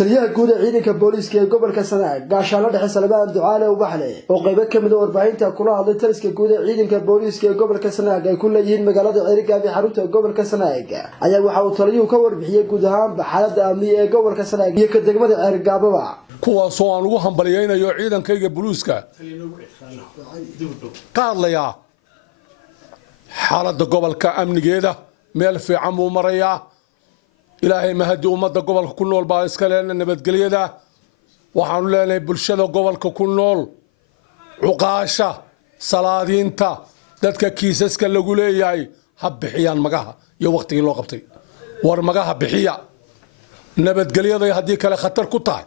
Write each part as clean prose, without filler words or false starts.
taliyaha guud ee ciidanka booliiska ee gobolka Sanaag gaashaanle dhexe Salmaan Ducaale Ubaxle oo qayb ka mid ah warbaahinta kula hadlay taliska guud ee ciidanka booliiska ee gobolka Sanaag ay ku leeyihiin magaalada Ceerigaab ee xarunta gobolka Sanaag ayaa waxa uu taliyuhu ka warbixiyay guud ahaan xaaladda amni ee gobolka Sanaag iyo ka degmada Ceerigaababa kuwaas oo aan ugu hambaliyaynayo ciidankayga booliiska ka hadlaya xaaladda gobolka amnigeeda meel fiican uu marayaa ilaahay mahadi ummadda gobolka ku nool baa iska leena nabadgelyada waxaanu leenahay bulshada gobolka ku nool cuqaasha salaadiinta dadka kiisaska lagu leeyahay ha bixiyaan magaha iyo waqtigii loo qabtay war magaha bixiya nabadgelyada haddii kale khatar ku tahay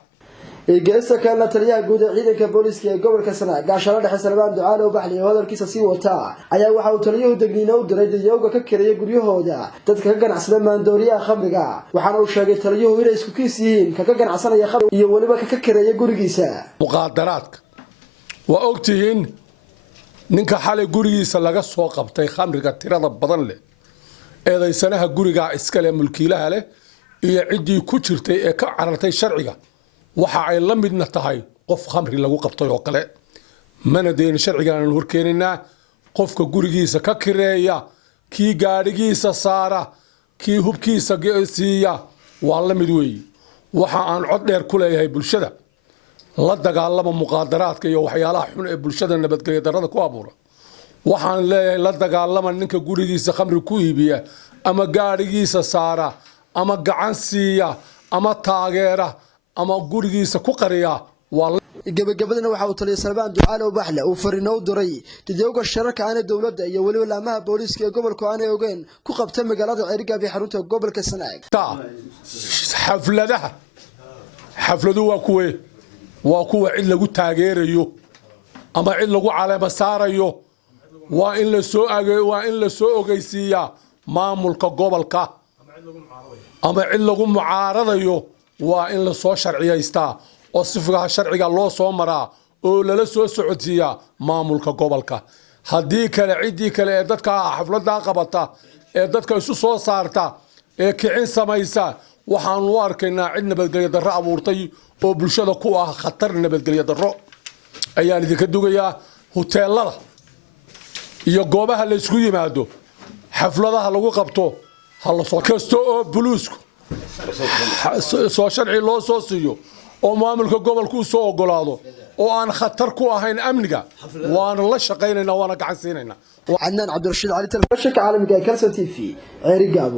geesta kalena taliyaha guud ee ciidanka booliiska ee gobolka Sanaag gaashaanle dhexe Salmaan Ducaale Ubaxle oo hadalkiisa sii wata ayaa waxa uu taliyuhu degniino u diray dadka ka kiraya guryahooda dadka ka ganacsada maandooriyaha khamriga waxaana uu sheegay taliyuhu inay isku kiis yihiin ka ganacsanaya khamri iyo waliba ka kiraya gurigiisa muqaadaraadka waa ogtihiin ninka xalay gurigiisa laga soo qabtay khamriga tirada badan leh eedaysanaha guriga iska leh mulkiilaha leh iyo cidii ku jirtay ee ka carartay sharciga waxa ay la midna tahay qof khamri lagu qabtay oo kale mana deyn sharcigan horkeenina qofka gurigiisa ka kireeya kii gaadhigiisa saara kii hubkiisa siiya waa la mid weey waxa aan cod dheer ku leeyahay bulshada la dagaalama muqaadaraadka iyo waxyaalaha xun ee bulshada nabadgelyo darrada ku abuura waxaan leeyahay la dagaalama ninka gurigiisa khamri ku iibiya ama gaadhigiisa saara ama gacan siiya ama taageera ama gurigiisa ku qariya gabagabadana waxa uu taliyay Salmaan Ducaale Ubaxle uu fariino u diray dadka shirarka aan dawladda iyo waliba laamaha booliiska ee gobolka aan ogeyn ku qabtay magaalada Ceerigaab ee xarunta gobolka Sanaag xafladu waa kuwa cid lagu taageerayo ama cid lagu caleema saarayo waa in la soo ogeysiiya maamulka gobolka ama cid lagu mucaaradayo waa in la soo sharciyeystaa oo sifaha sharciga loo soo maraa oo lala soo socodsiiya maamulka gobolka haddii kale cidii kale ee dadka xafladda qabata ee dadka isu soo saarta ee kicin samaysa waxaan u arkaynaa cid nabadgelyo darro abuurtay oo bulshada ku ah khatar nabadgelyo darro ayaan idinka dugayaa hoteelada iyo goobaha la isku yimaado xafladaha lagu qabto kasto oo booliisku soo sharci loo soo siiyo oo maamulka gobolku soo ogolaado oo aan khatar ku ahayn amniga waan la shaqeynayna waana gacan siinayna Adnan Cabdirashiid Ali telefishinka caalamiga ee Kalson TV Ceerigaab